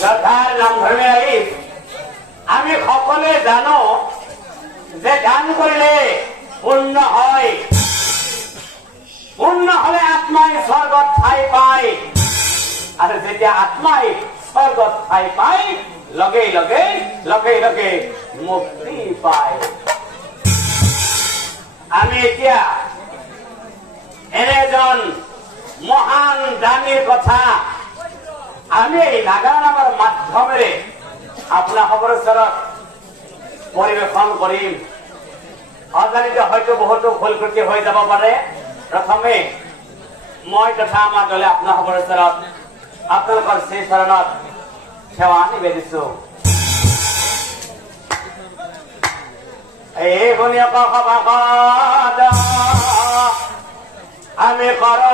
শ্ৰদ্ধাৰ নামধৰ্মী ৰাইজ, আমি সকলোৱে জানো যে দান কৰিলে পূৰ্ণ হয়, পূৰ্ণ হলে আত্মাই স্বৰ্গত ঠাই পায়, আৰু যেতিয়া আত্মাই স্বৰ্গত ঠাই পায় লগে লগে লগে লগে মুক্তি পায়। আমি এতিয়া এনে এজন মহান দানীৰ কথা আমি এই নাগাৰা নামৰ মাধ্যমেৰে আপোনালোকৰ ওচৰত পৰিৱেশন কৰিম। অজানিত হয়তো বহুতো ভুল ত্ৰুটি হৈ যাব পাৰে। প্ৰথমে মই তথা আমাৰ দলে আপোনালোকৰ ওচৰত আপোনালোকৰ শ্ৰীচৰণত সেৱা নিবেদিছো। এই গুণীয়ক সভাসদ আমি কৰো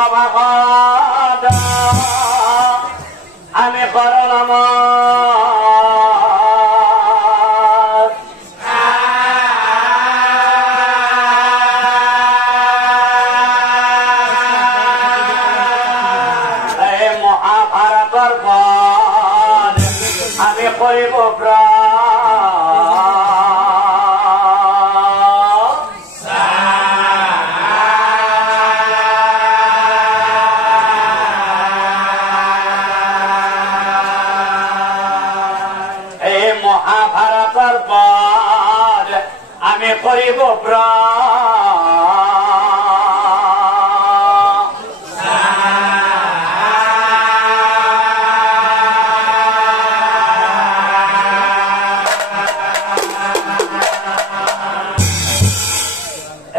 সভাসদ আমি কৰো মহাভাৰতৰ পদ আমি কৰিব মহাভাৰতৰ পদ আমি কৰিব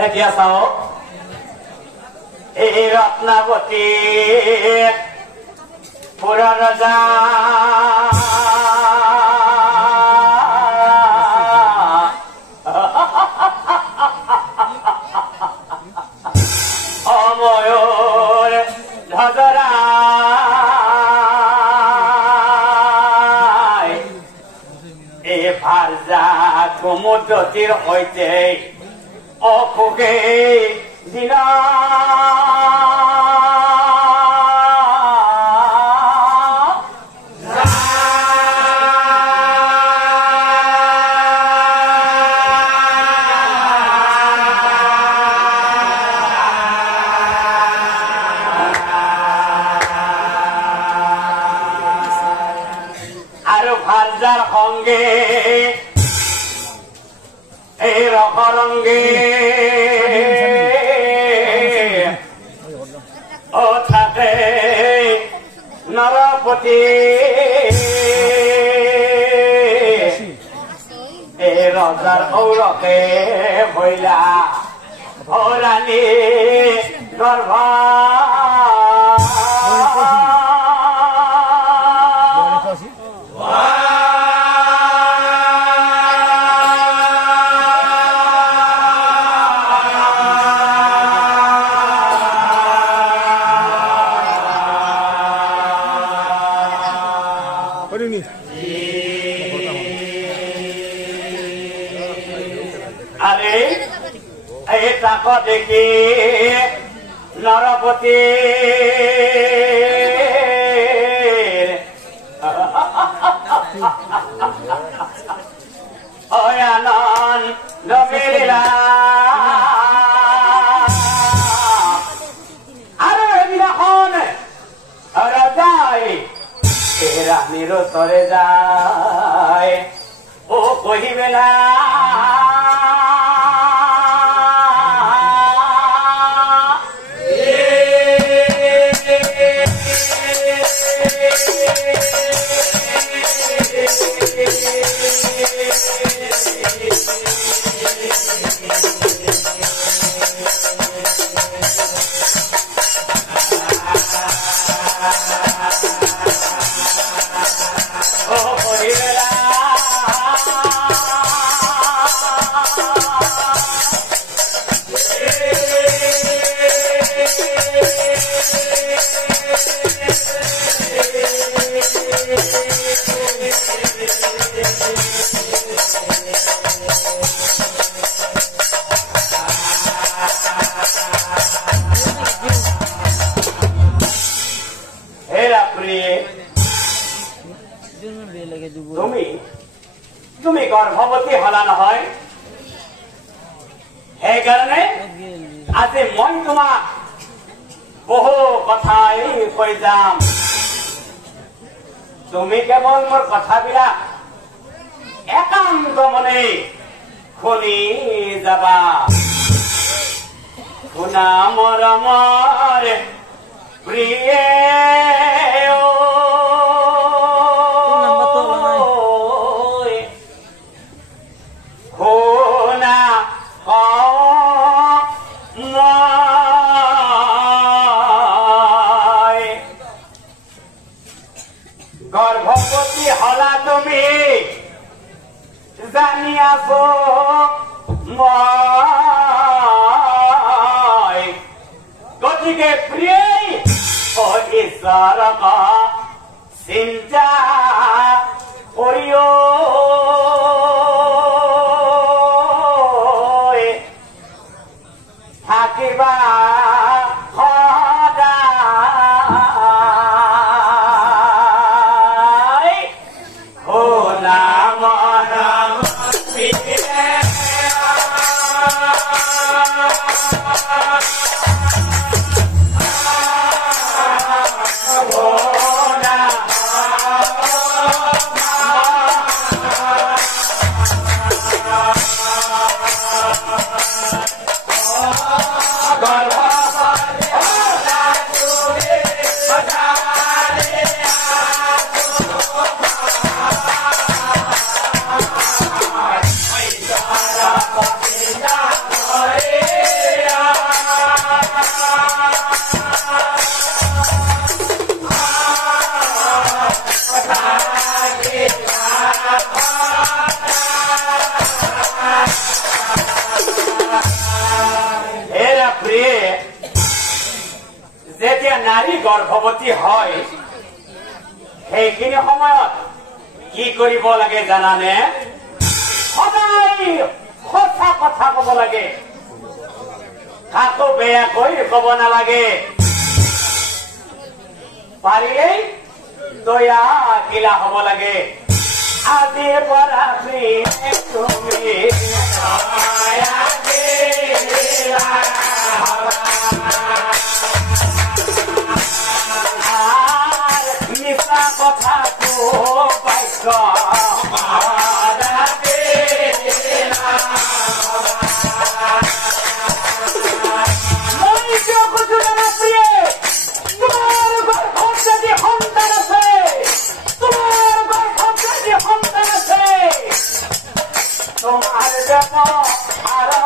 এতিয়া চাওক, এই ৰত্নাৱতী পুৰা ৰজা অময়ূৰ ধৰা এই ভাৰ্যা কুমুদতীৰ সৈতে অসুখে দিনা আৰু ভাৰ্যাৰ সংগে এই ৰসৰংগে ও থাকে নৰপতি এই ৰজাৰ ঔৰসে ভৈলা ভৰাণী গৰ্ভ তাক দেখি নৰপতি আনন্দ মিলিলা আৰু এদিনাখন ৰজাই ৰাণীৰ ওচৰে যায় ও কহিবেলা তুমি গৰ্ভৱতী হলা নহয় সেইকাৰণে আজি মই তোমাক বহু কথাই কৈ যাম তুমি কেৱল মোৰ কথাবিলাক একান্ত মনে শুনি যাবা শুনা মৰমৰ প্ৰিয়ে গৰ্ভৱতী হলা তুমি জানি আছো মই গতিকে প্ৰিয় ঈশ্বৰক চিন্তা কৰিও থাকিবা যেতিয়া নাৰী গৰ্ভৱতী হয় সেইখিনি সময়ত কি কৰিব লাগে জানানে সদায় সঁচা কথা কব লাগে কাকো বেয়াকৈ কব নালাগে পাৰিলেই দয়াশীলা হব লাগে আজিৰ পৰা তুমি মিছা কথাটো পাইছ তোমাৰ জন্য আৰো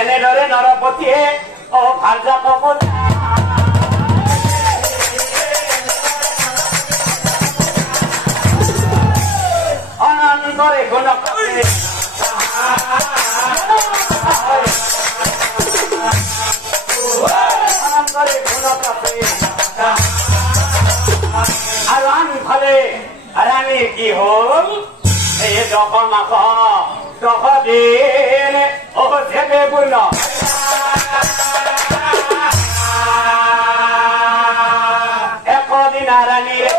এনেদৰে নৰপতিয়ে ভাজা পাব অনন্তৰে গুণ অনন্তৰে গুণ আৰু আনফালে ৰাণীৰ কি হল এই 10 মাস 10 দিন যেতে পূৰ্ণ একদিন ৰানীৰ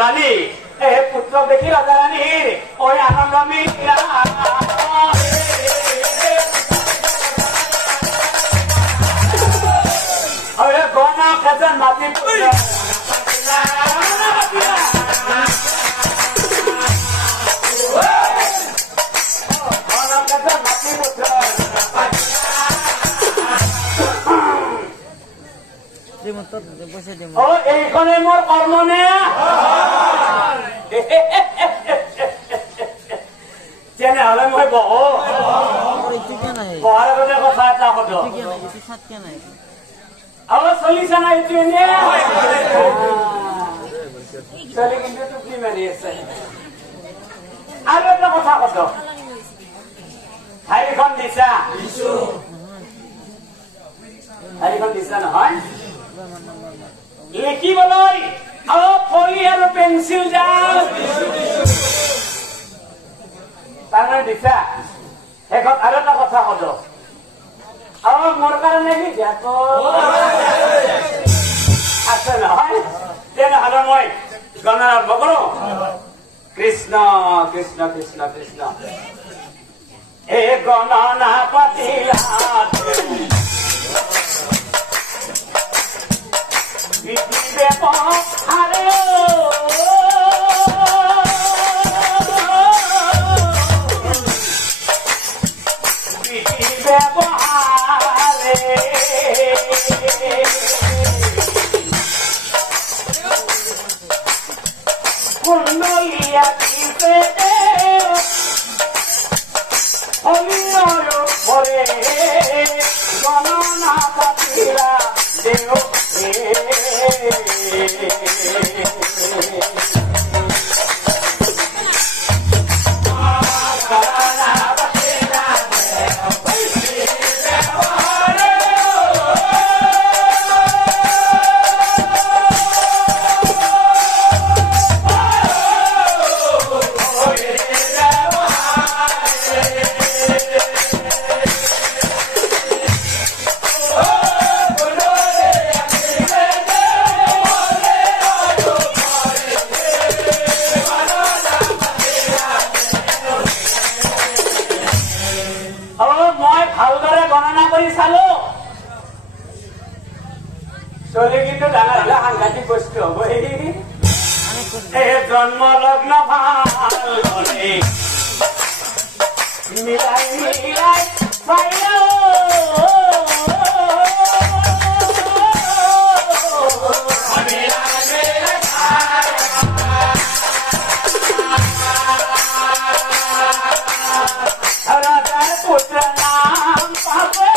ৰানী পুত্ৰ দেখি ৰাজা ৰানীৰ ওই আনন্দ মিলা গনা খেতেন মাটি এইখনে মোৰ কৰ্ম নে চলিছে না এইটো এনে চলি কিন্তু টুপি মাৰি আছে আৰু এটা কথা কত ঠাইখন দিছা ঠাইখন দিছা নহয় লিখিবলৈ অলপ ফলি আৰু পেঞ্চিল যাও তাৰমানে দিছা শেষত আৰু এটা কথা কত মোৰ কাৰণে আছে নহয় তেনেহলে মই গণনা আৰম্ভ কৰো কৃষ্ণ কৃষ্ণ কৃষ্ণ কৃষ্ণ এ গণনা পাতিলা পৃথিৱী আৰে কুণ্ডলিয়া দিছে পৰে গণনা পাতিলা দেও চলি কিন্তু ডাঙৰ হলে সাংঘাতিক বস্তু হব জন্ম লগ্ন ভাল হলে মিলাই মিলাই ৰাজাৰ পুত্ৰ নাম পাবে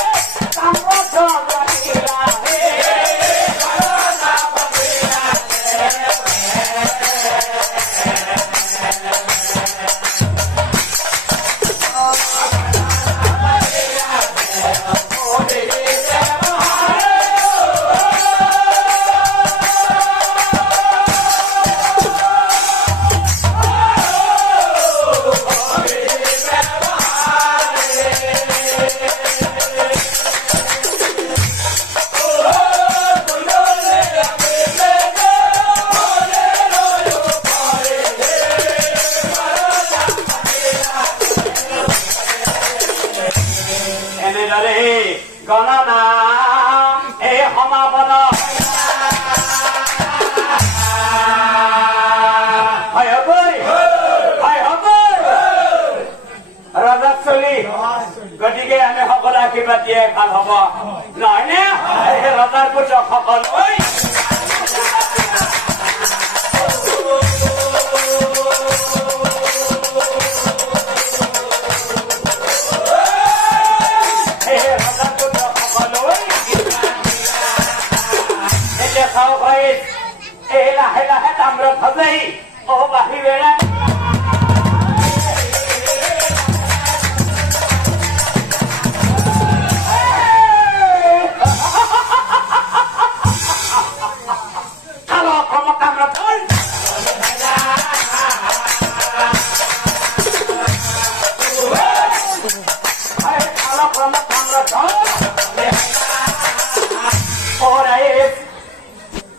গণনা এই সমাপন ৰজা চলি গতিকে আমি সকলো আশীৰ্বাদ দিয়ে ভাল হব নহয় নে ৰজাৰ পুত্ৰ সকল লাহে লাহে তাম্ৰত ভাজেই বাঢ়ি বেড়াই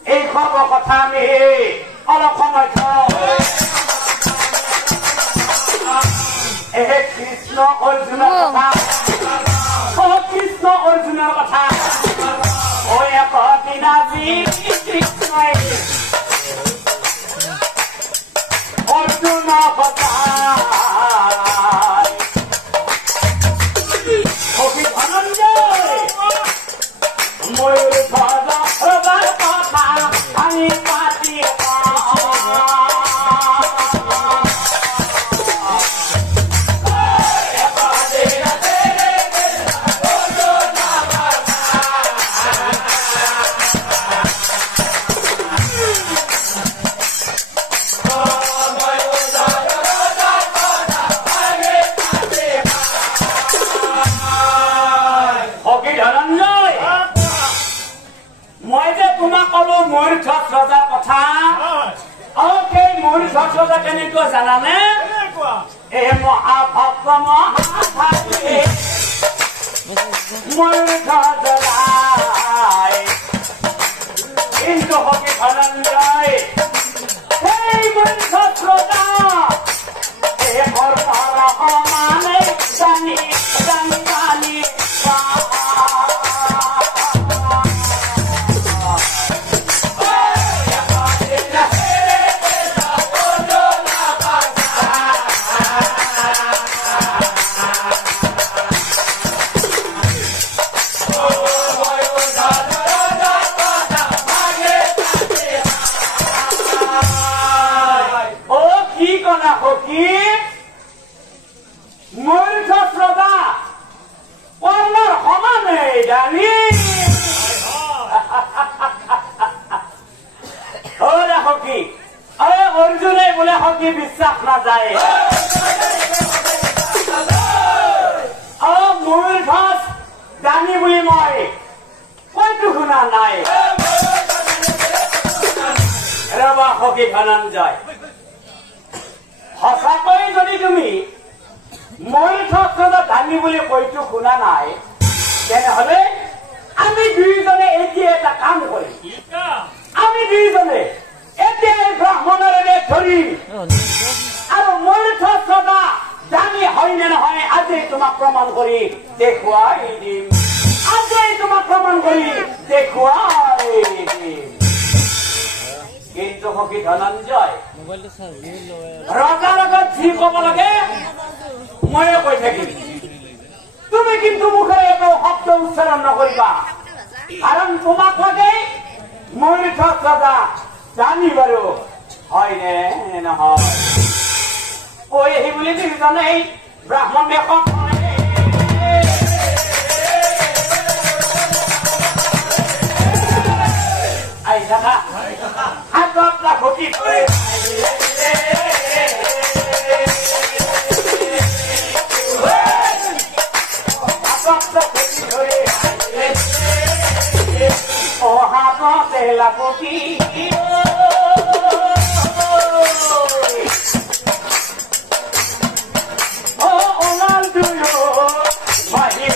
এই খবৰ কথা আমি অলপ সময় থওঁ কৃষ্ণ অৰ্জুনৰ কথা কৃষ্ণ অৰ্জুনৰ কথা কৃষ্ণই অৰ্জুনৰ কথা ময়ূৰ কথা আমি পাতি ৰজা কেনেকুৱা জানানে এই মহাভক্ত মহাভাগে মূৰ্খ জ্বলাই কিন্তু হকি ধনঞ্জয় সেই মূৰ্খ ৰজা এই সৰ্বৰ সমানে জানি জানি জানি মূৰ্খ শ্ৰদ্ধা কৰ্ণৰ সমানে জানি সখী অৰ্জুনে বোলে সখী বিশ্বাস নাযায় মূৰ্খ জানি বুলি মই কইটো শুনা নাই ৰবা সখী ধনঞ্জয় সঁচাকৈ যদি তুমি মূৰ্খ শ্ৰদ্ধা জানি বুলি কইটো শুনা নাই তেনেহলে আমি দুইজনে এতিয়া এটা কাম কৰিম আমি দুইজনে এতিয়া এই ব্ৰাহ্মণৰে ধৰিম আৰু মূৰ্খ শ্ৰদ্ধা জানি হয় নে নহয় আজি তোমাক প্ৰমাণ কৰি দেখুৱাই দিম আজি তোমাক প্ৰমাণ কৰি দেখুৱাই দিম কিন্তু সখী ধনঞ্জয় ৰজাৰ আগত যি কব লাগে ময়ে কৈ থাকিম তুমি কিন্তু মুখেৰে একো শব্দ উচ্চাৰণ নকৰিবা কাৰণ তোমাক লাগে মূৰ্খ শ্ৰদ্ধা জানি বাৰু হয়নে নহয় কৈ আহি বুলি দুইজনেই ব্ৰাহ্মণ বেশত আহি থাকা হাতত ৰাখি হাততে লাগি ওলাল দুয়ো মাহি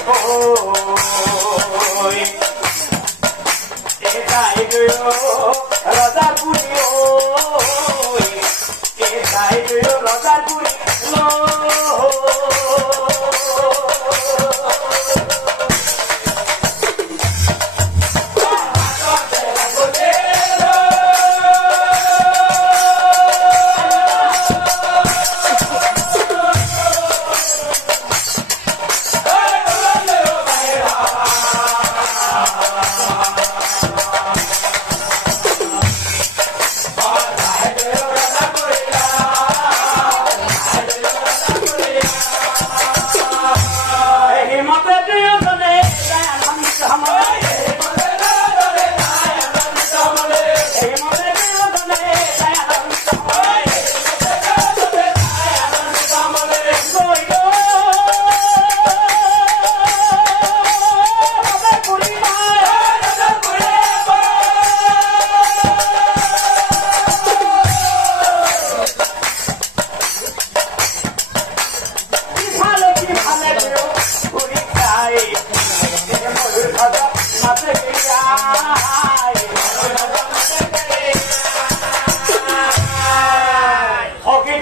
এটাই দুয়ো ৰজাৰ পুৰি এটাই দুয়ো ৰজাৰ পুৰি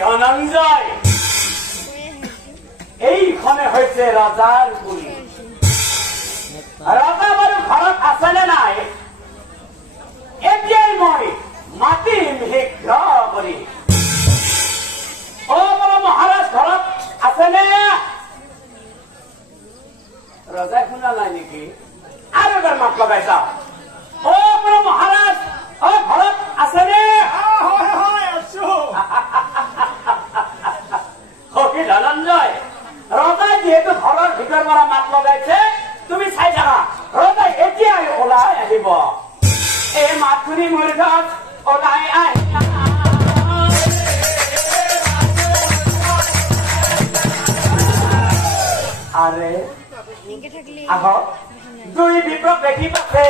ধনঞ্জয় এইখনে হৈছে ৰজাৰ পুৰী ৰজা বাৰু ঘৰত আছেনে নাই এতিয়াই মই মাতিম শীঘ্ৰ কৰি মহাৰাজ ঘৰত আছেনে ৰজাই শুনা নাই নেকি আৰু এবাৰ মাত লগাই চাওঁ মহাৰাজ ঘৰত আছেনে সখী ধনঞ্জয় ৰজাই যিহেতু ঘৰৰ ভিতৰ পৰা মাত লগাইছে তুমি চাই থাকা ৰজাই এতিয়াই ওলাই আহিব এই মাত শুনি মোৰ ঘৰত ওলাই আহি আৰে আহক দুই বিপ্লব দেখি পাচ্ছে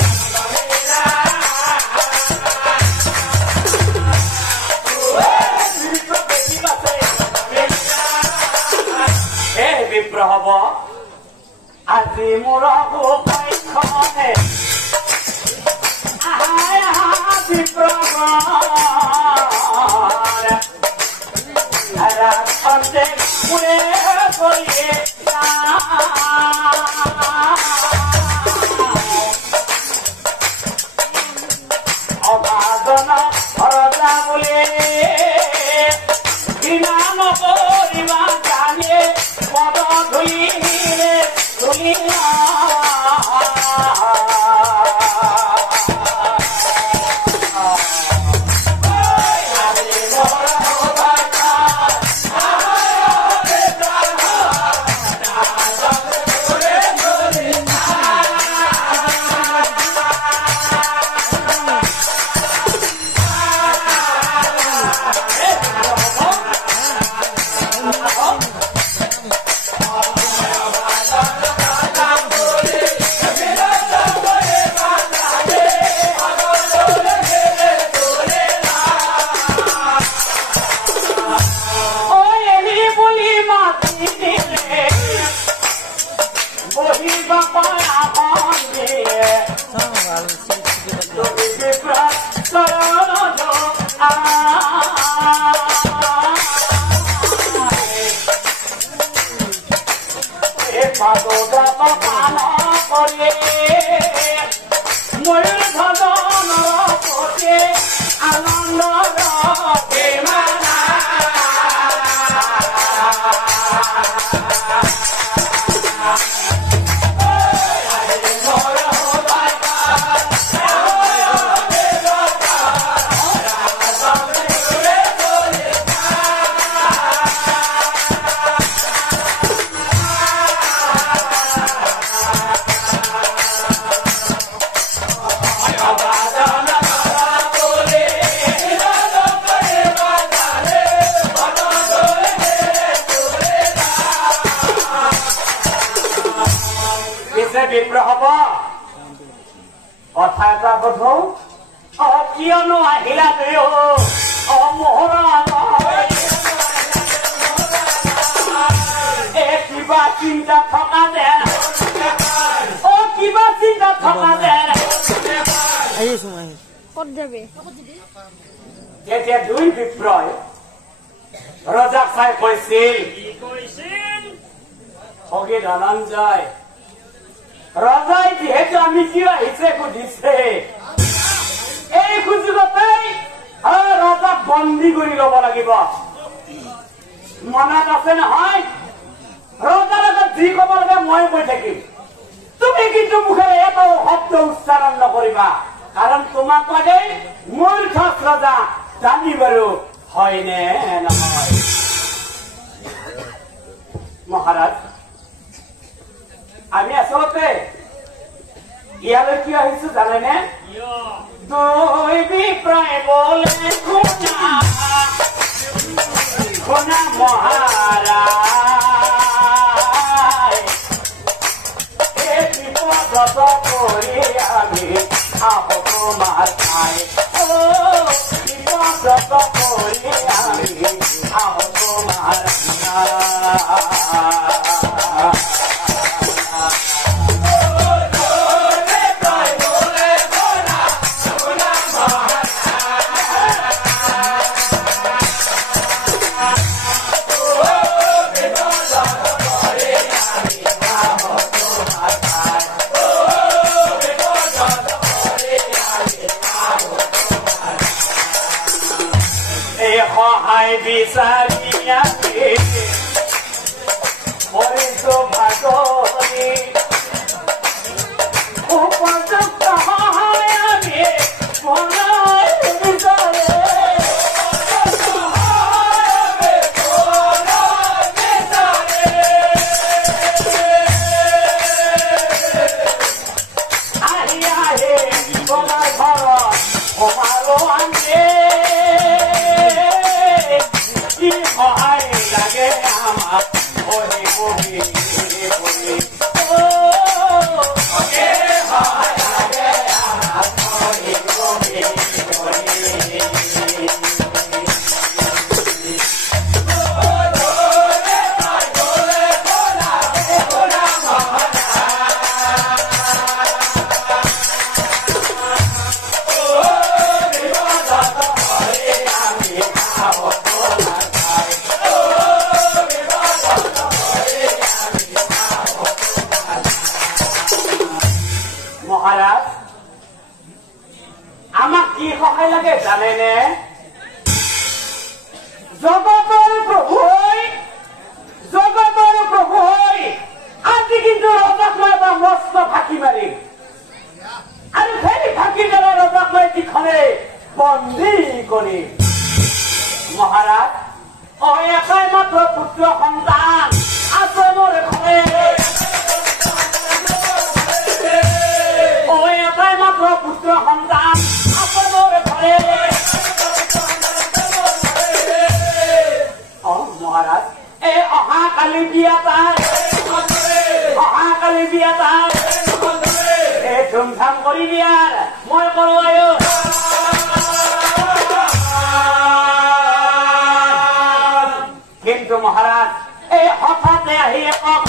বিপ্লব বিপ্ৰ হব আজি মোৰ উপায়খনে বিপ্ৰ ৰাজখনে কোনে কৰি অভাজন ৰজা বুলি ঘৃণা নকৰিবা জানে পদ ধুলিলে ধুলিলা বিপ্ৰ হব কথা এটা কঠো কিয়নো আহিলা দেও মোহৰা কিবা চিন্তা থকা যেন কিবা চিন্তা থকা যেন তেতিয়া দুই বিপ্ৰই ৰজাক চাই কৈছিল সগী ধনঞ্জয় ৰজাই যিহেতু আমি কিয় আহিছে সুধিছে এই সুযোগতেই ৰজাক বন্দী কৰি ল'ব লাগিব মনত আছে নহয় ৰজাৰ আগত যি ক'ব লাগে মই কৈ থাকিম তুমি কিন্তু মুখেৰে এটাও শব্দ উচ্চাৰণ নকৰিবা কাৰণ তোমাক লাগে মূৰ্খ ৰজা জানি বাৰু হয়নে নহয় মহাৰাজ আমি আচলতে ইয়ালৈ কিয় আহিছো জানেনে দুই বিপ্ৰই বোলে শুনা মহাৰাজ এই বিপদত পৰি আমি আহো তোমাৰ ঠাই বিপদত পৰি আমি আহো তোমাৰ বিচাৰিয়াতে মৰিছো ভাগৰি উপযুক্ত সহায় আমি মনাই বিচাৰে আহি আহে তোমাৰ ঘৰত সোমালো আনে সহায় লাগে আমাক বহি বহি বহি সহায় লাগে আমাক বহি বহি বহি একমাত্র পুত্র সন্তান আছে মোর ঘরে ও এটাই মাত্র পুত্র সন্তান আছে মোর ঘরে ও মহারাজ এই অহাকালি বিয়া তার অহাকালি বিয়া তার এই ধুমধাম কৰি বিয়াৰ মই কৰো আয়ো কিন্তু মহাৰাজ এই হঠাতে আহি একক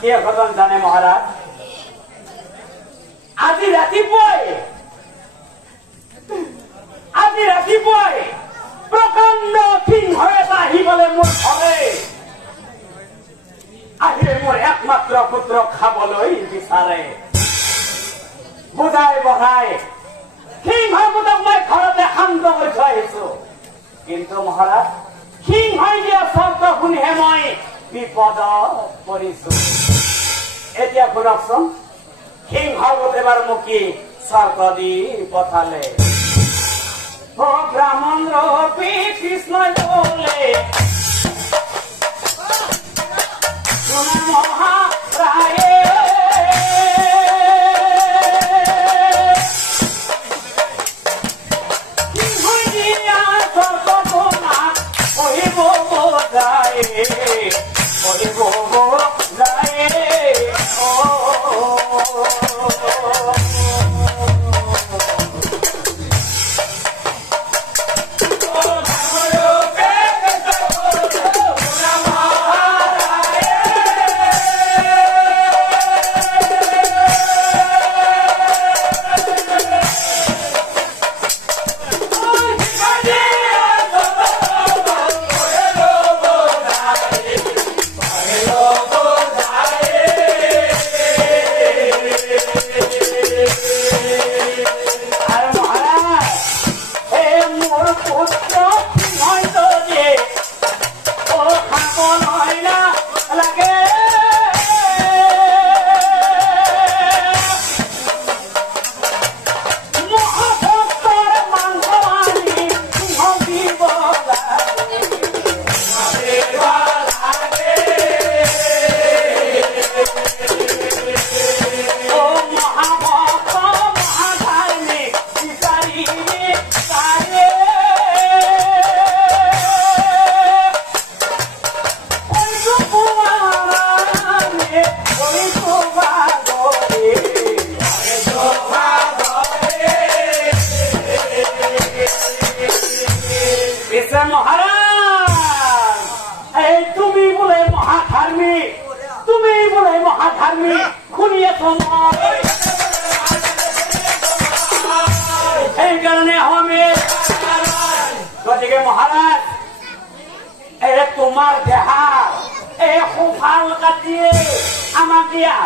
কি ঘটনা জানে মহাৰাজ আজি ৰাতিপুৱাই প্ৰকাণ্ড সিংহ এটা আহিবলৈ মোৰ ঘৰে আহি মোৰ একমাত্ৰ পুত্ৰক খাবলৈ বিচাৰে বুজাই বঢ়াই সিংহটোক মই ঘৰতে শান্ত কৰি থৈ আহিছো কিন্তু মহাৰাজ সিংহই দিয়া শব্দ শুনিহে মই বিপদত পৰিছো এতিয়া শুনকচোন সিংহত এবাৰ মোক কি স্বৰ্গ দি পঠালে ও ব্ৰাহ্মণ ৰূপী কৃষ্ণ বোলে মহাৰায়ে সিংহই দিয়া স্বৰ্গ তোমাক পঢ়িব যায় সেইকাৰণে আমি গতিকে মহাৰাজ তোমাৰ দেহা এই সোফাল কাটিয়ে আমাক দিয়া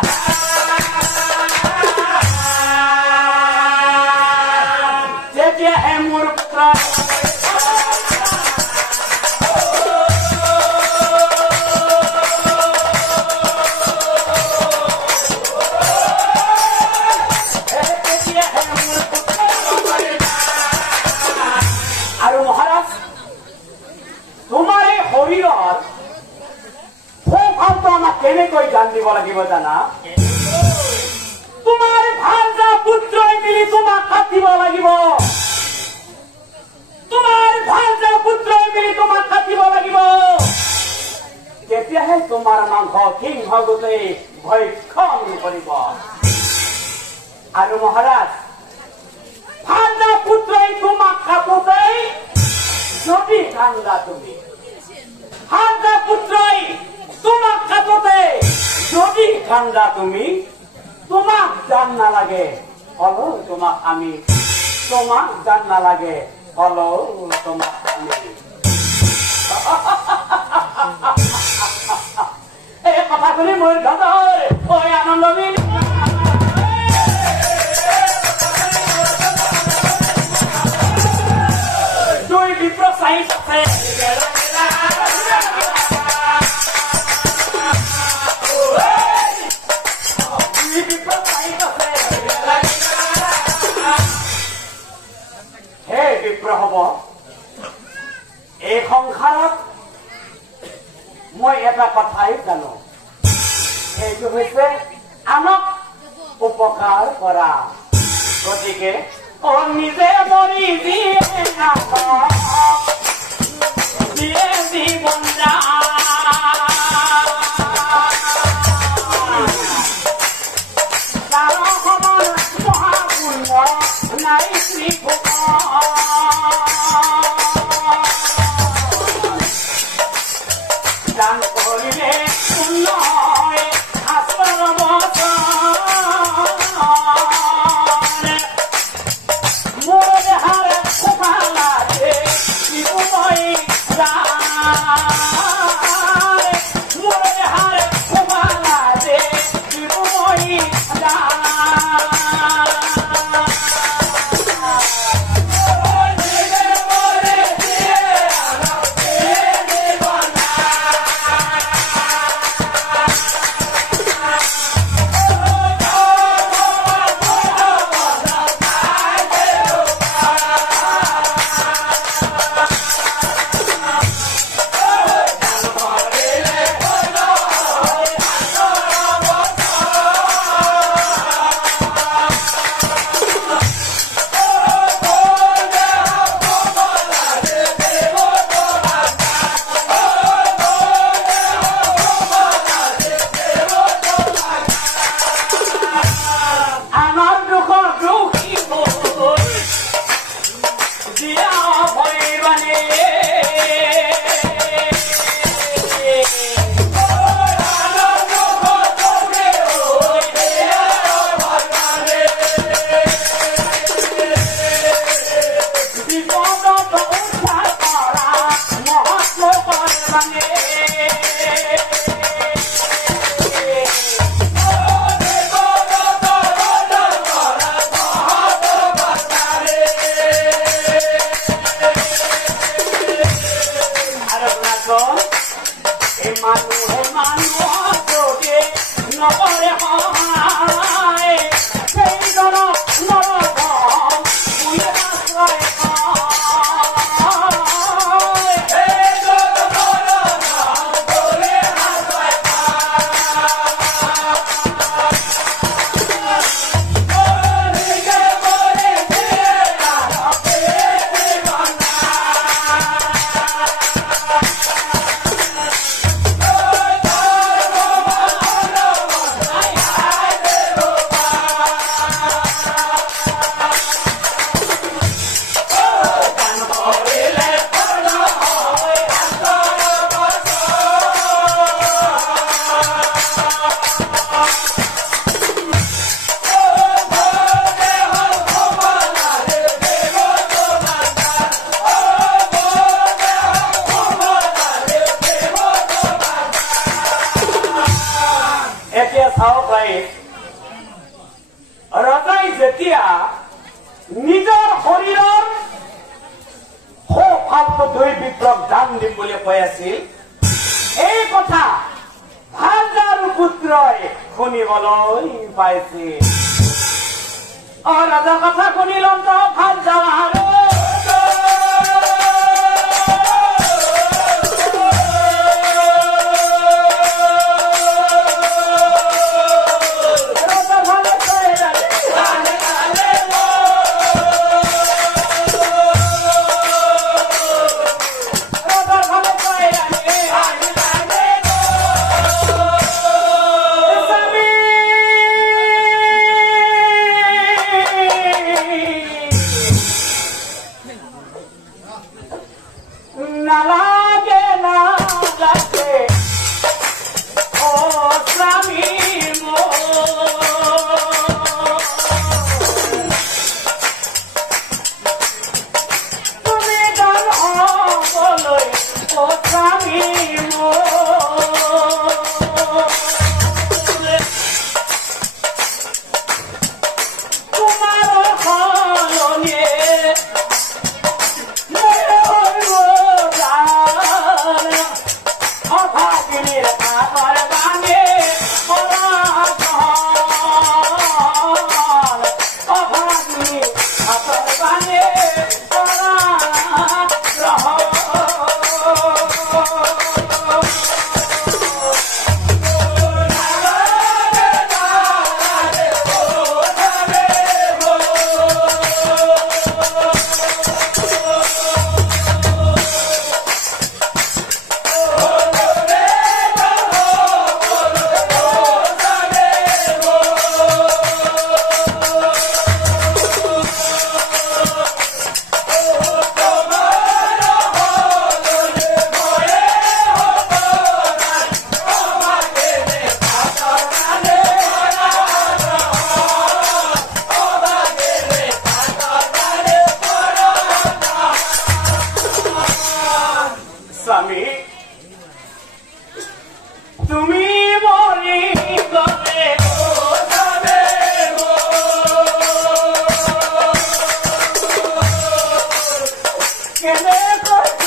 তেতিয়াহে মোৰ পুত্ৰ কেনেকৈ জান দিব লাগিব জানা তোমাৰ ভাঞ্জা পুত্ৰই মিলি তোমাক কাটিব লাগিব তোমাৰ ভাঞ্জা পুত্ৰই মিলি তোমাক কাটিব লাগিব তেতিয়াহে তোমাৰ মাংস সিংহ গোটেই ভক্ষণ কৰিব আৰু মহাৰাজ ভাঞ্জা পুত্ৰই তোমাক কাটোতেই যদি কান্দা তুমি ভাঞ্জা পুত্ৰই তোমাক কাটোতে যদি কান্দা তুমি তোমাক জান নালাগে হলো তোমাক আমি তোমাক জান নালাগে হলো তোমাক আমি এই কথা শুনি মোৰ ঘৰৰ ঐ আনন্দ মিলি দুই বিপ্ৰ চাই আছে মই এটা কথাই জানো, সেইটো হৈছে আনক উপকাৰ কৰা। গতিকে নিজে মৰি দিয়ে জীৱন তাৰ সমান মহাপুণ্য নাই শ্ৰী দান কৰিলে পুণ্য হয় আশ্ৰম মোৰ দেহাৰ লাগে মই মোৰ দেহাৰ লাগে মই ৰজাই যেতিয়া নিজৰ শৰীৰৰ সৌভাগ্য দৈবিত্ৰক দান দিম বুলি কৈ আছিল, এই কথা ভালদাৰু পুত্ৰই শুনিবলৈ পাইছিল। ৰজা কথা শুনি লম তো ভাল যাওঁ তুমি মৰি গলে কেনে কথা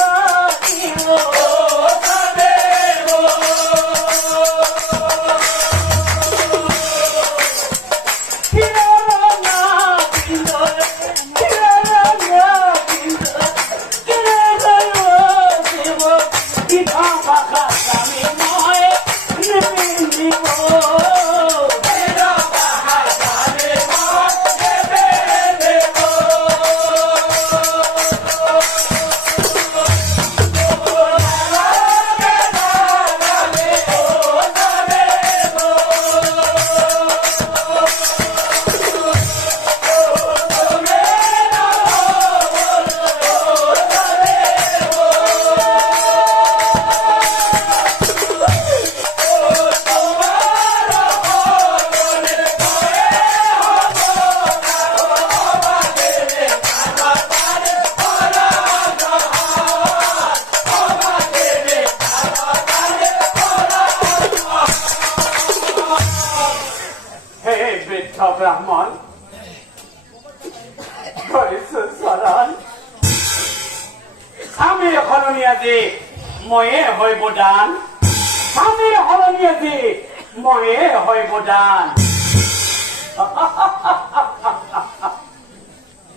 ব্ৰাহ্মণ স্বামীৰ সলনি আজি ময়ে হইব দান স্বামীৰ সলনি আজি ময়ে হইব দান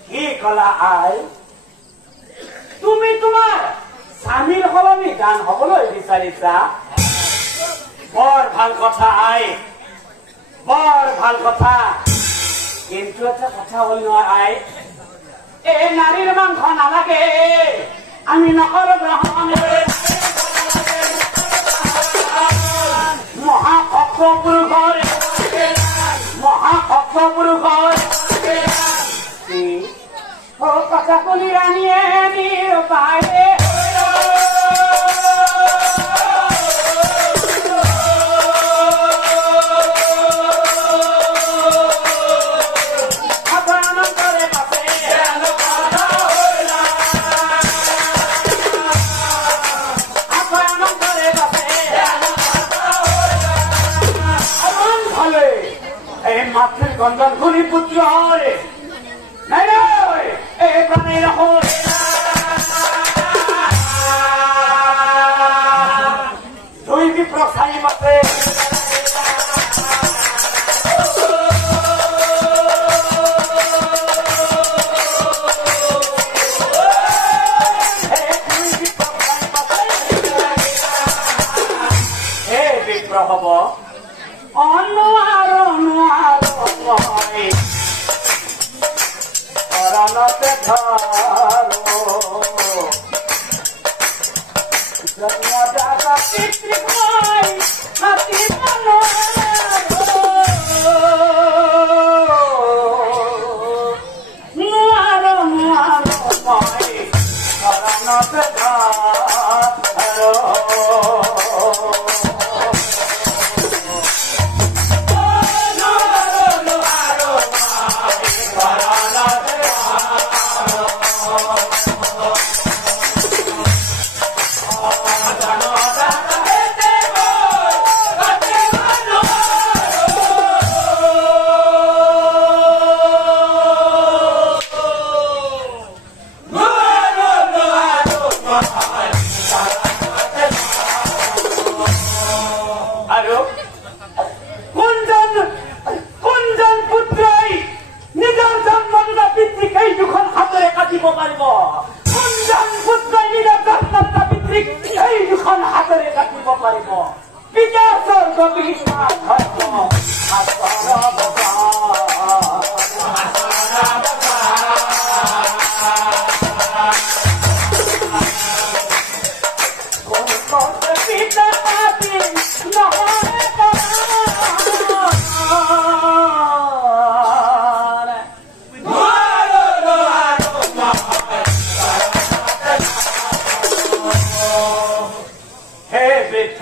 কি কলা আই তুমি তোমাৰ স্বামীৰ সলনি দান হবলৈ বিচাৰিছা বৰ ভাল কথা আই বৰ ভাল কথা কিন্তু এটা কথা হল নহয় আই এই নাৰীৰ মাংস নালাগে আমি নকৰো গ্ৰহণ মহাপুৰুষৰ কথা কলি ৰাণীয়ে নিৰ পায়ে গঞ্জন ঘুরি পুত্র হরে নাই এই প্রাণের হরে দুই বিপ্লব সাই মাত্রে বিপ্লব হব অরণতে ধরো জন্মদাতা পিতৃময় হাতি মনো নুয়ারো নুয়ারো ময় অরণতে ধরো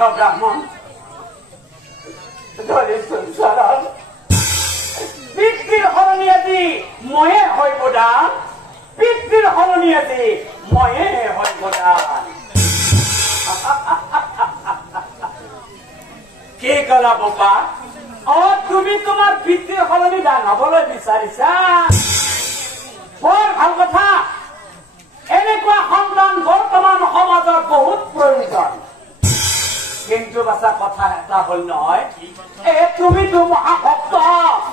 ব্রাহ্মণ পিতৃৰ সলনি আজি ময়ে হইব দান পিতৃৰ সলনি আজি ময়ে হইব দান কি কলা বোপা? তুমি তোমাৰ পিতৃৰ সলনি দান হবলৈ বিচাৰিছা? বৰ ভাল কথা। এনেকুৱা সন্তান বৰ্তমান সমাজত বহুত প্ৰয়োজন। কিন্তু বাছা কথা এটা হল নহয়, তুমিতো মহাভক্ত,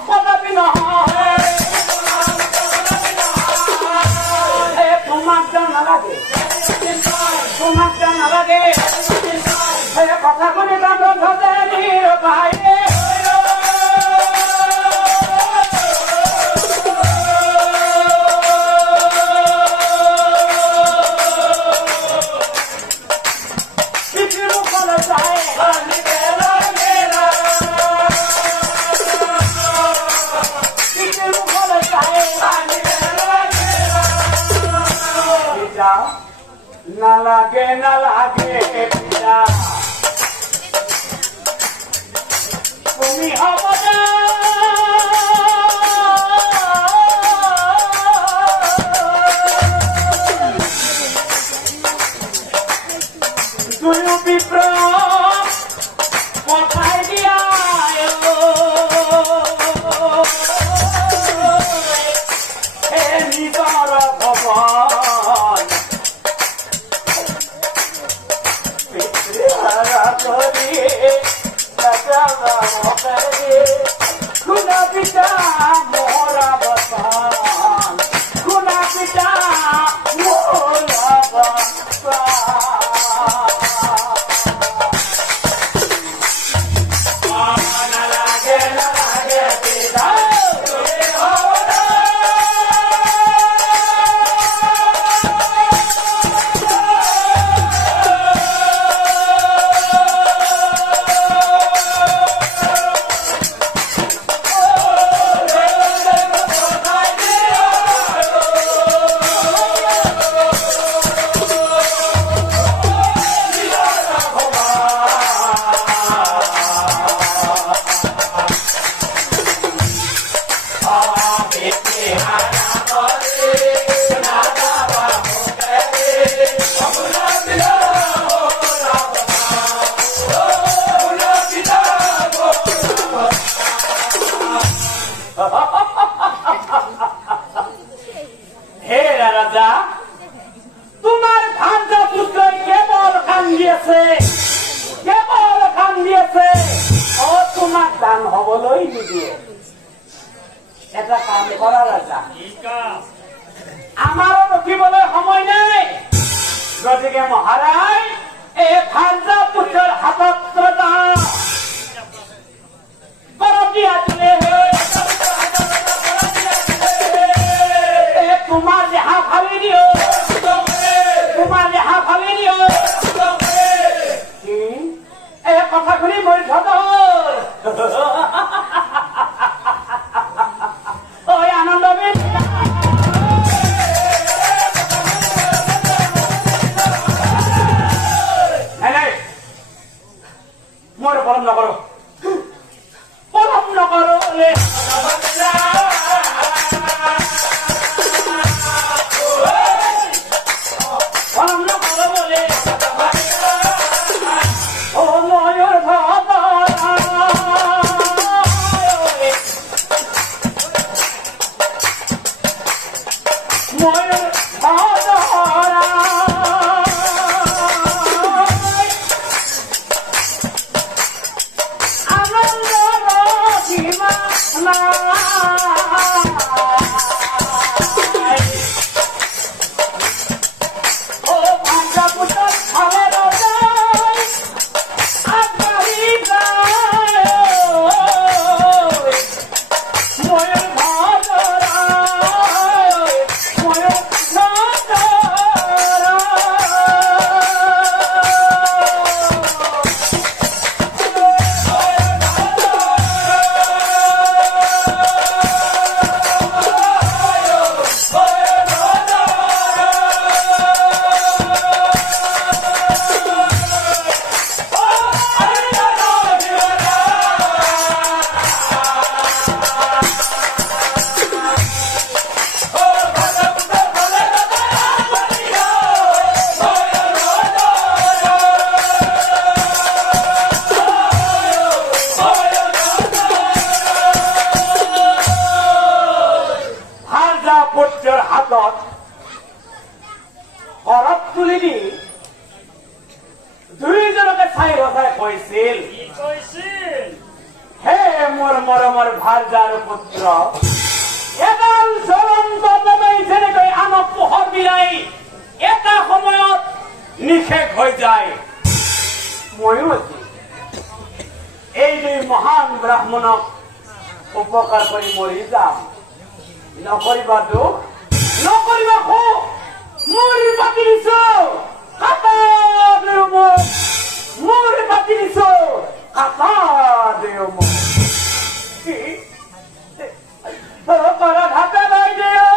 কদাপি নহয়। তোমাক যেন নালাগে, তোমাক যেন নালাগে। কথা শুনি ভাই নালাগে নালাগে পিতা, তুমি হব না দুয়ো বিপ্র কথাই দিয়া নিজৰ ভৱন খুনা পিতা মোরা বসান, খুনা পিতা মোরা বসান। নালাগে নালাগে পিতা, তোমার ভাঞ্জা পুত্র কেবল কান্দিয়েছে, কেবল কান্দিয়েছে। তোমার দান হবলৈ নিদিয়ে। এটা কাম কৰা ৰাজা, আমাৰো ৰখিবলৈ সময় নাই। গতিকে মহাৰাজ এই ভাঞ্জা পুত্ৰৰ হাতত তোমাৰ দেহা ফালি দিও, তোমাৰ দেহা ফালি দিও। এই কথা শুনি মই ধৰ আনন্দ মই পৰম নকৰো, পৰম নকৰো। কৈছিল হে মোৰ মৰমৰ ভাৰ্যাৰ পুত্ৰ এডাল জ্বলন্ত বনই যেনেকৈ আনক পোহৰ বিলাই এটা সময়ত নিশেষ হৈ যায় ময়ো এই দুই মহান ব্ৰাহ্মণক উপকাৰ কৰি মৰি যাম নকৰিবা দুখ নকৰিবা সুখ মৰি পাতি দিছো মোৰ পাতি দিছো কাটা দেও মোক পৰা ঘাটে নাই দেও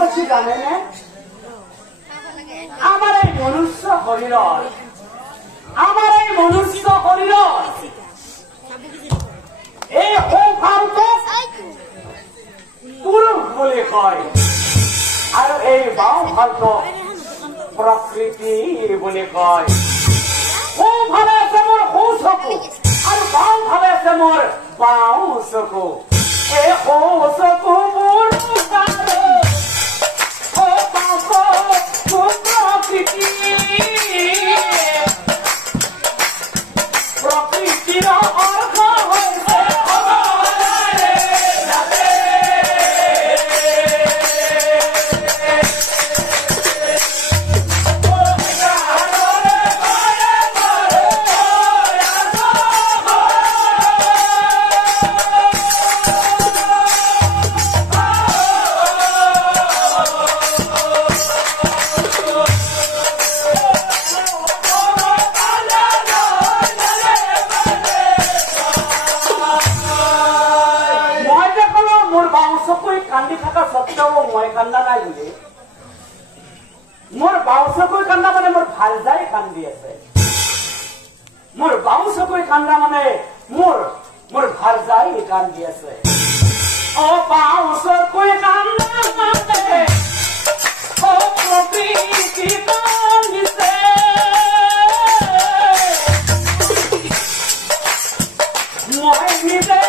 করছি জানেন আমার এই মনুষ্য শরীর এই সৌভাগ্য পুরুষ বলে কয় আর এই বাহুভাগ্য প্রকৃতি বলে কয়। সৌভাবে আছে মোর সৌ চকু আর বাহুভাবে আছে মোর বাহু চকু। এই সৌ চকু মোৰ প্রকৃতির অর্থ হয়েছে কান্দি থাকা সত্ত্বেও মই কান্দা নাই বুলি মোর বাউ চকুৰ কান্দা মানে মোৰ ভাল যাই কান্দি আছে। মোৰ বাউ চকুৰ কান্দা মানে মোৰ ভাল যাই কান্দি আছে। ও বাউ চকুৰ কান্দা মানে ও প্ৰকৃতি কান্দিছে। মই নিজে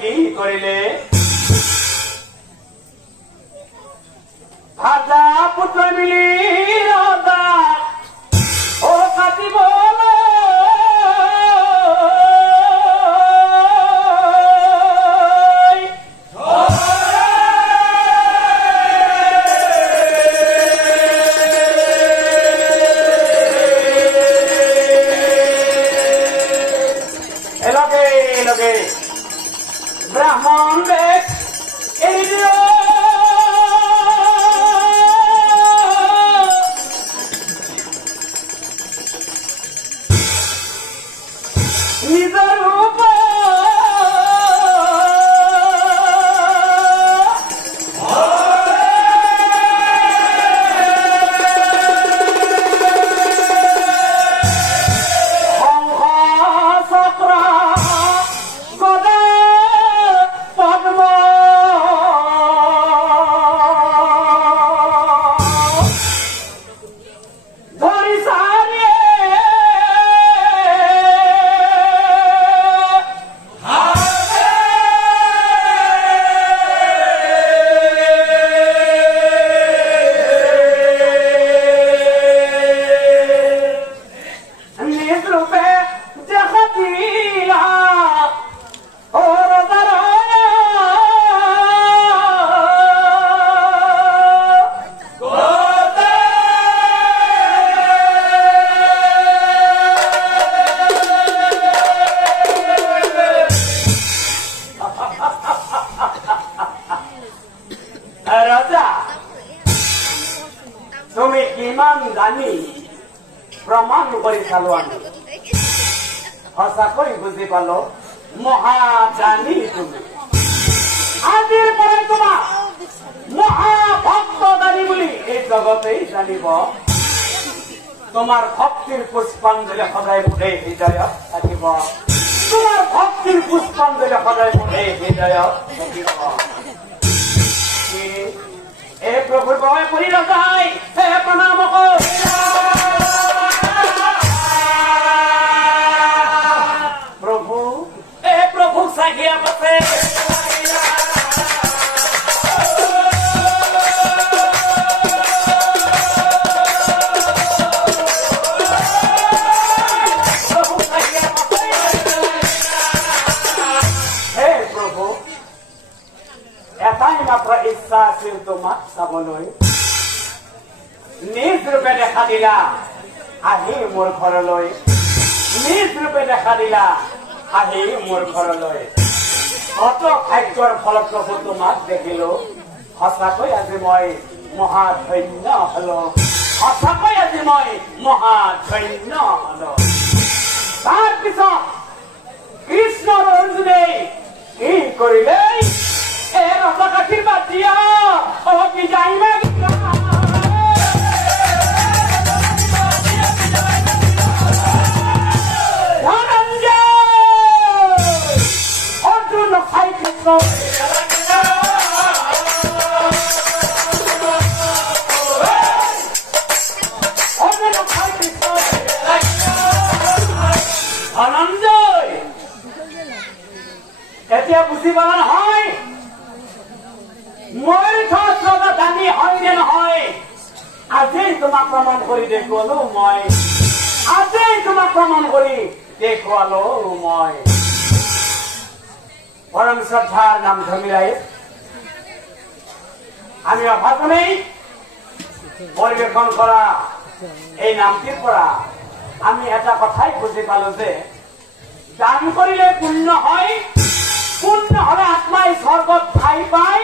কি করিলে ভাজা পুত্র মিলি রদা ও কাটি বল ব্রাহ্মণ দেখ এই নিজের রূপ তুমি কিমান জানি প্রমাণ করে চালো আমি সঁচাকৈ বুঝি পালো মহাজানী তুমি। আজিৰ পৰাই তোমাক মহাভক্ত জানি বুলি এই জগতেই জানিব। তোমাৰ ভক্তিৰ পুষ্পাঞ্জলি সদায় মোৰে হৃদয়ত থাকিব। তোমাৰ ভক্তিৰ পুষ্পাঞ্জলি সদায় মোৰে হৃদয়ত থাকিব। এ প্ৰভুৰ বাবে পৰি নাযায় হে প্ৰণাম প্ৰভু। এ প্ৰভু চাহিয়া পাছে হে মাত্ৰ ইচ্ছা আছিল তোমাক চাবলৈ নিজ ৰূপে দেখা দিলা আহি মোৰ ঘৰলৈ নিজ ৰূপে দেখা দিলা আহি মোৰ ঘৰলৈ অত ভাগ্যৰ ফলপ্ৰসূ তোমাক দেখিলো সঁচাকৈ আজি মই মহাধন্য হলো সঁচাকৈ আজি মই মহাধন্য হলো তাৰ পিছত কৃষ্ণ অৰ্জুনে কি কৰিলে ৰজক আশীৰ্বাদ দিয়া কি যাইমা অৰ্জুন খাই কৃষ্ণ ধনঞ্জয় এতিয়া বুজি পালা নহয় মই শাস্ত্ৰত দানী হয় নে নহয় আজি তোমাক প্ৰমাণ কৰি দেখুৱালো মই আজি তোমাক প্ৰমাণ কৰি দেখুৱালো মই পৰম শ্ৰদ্ধাৰ নাম ধৰ্মীৰাই আমি অভাৱনেই পৰিৱেশন কৰা এই নামটিৰ পৰা আমি এটা কথাই বুজি পালো যে দান কৰিলে পুণ্য হয় পুণ্য হলে আত্মাই স্বৰ্গত ঠাই পায়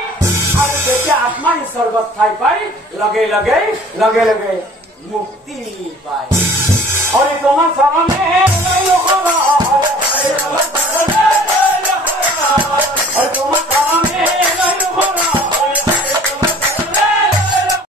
আৰু যেতিয়া আত্মাই স্বৰ্গত ঠাই পায় লগে লগে মুক্তি পায়।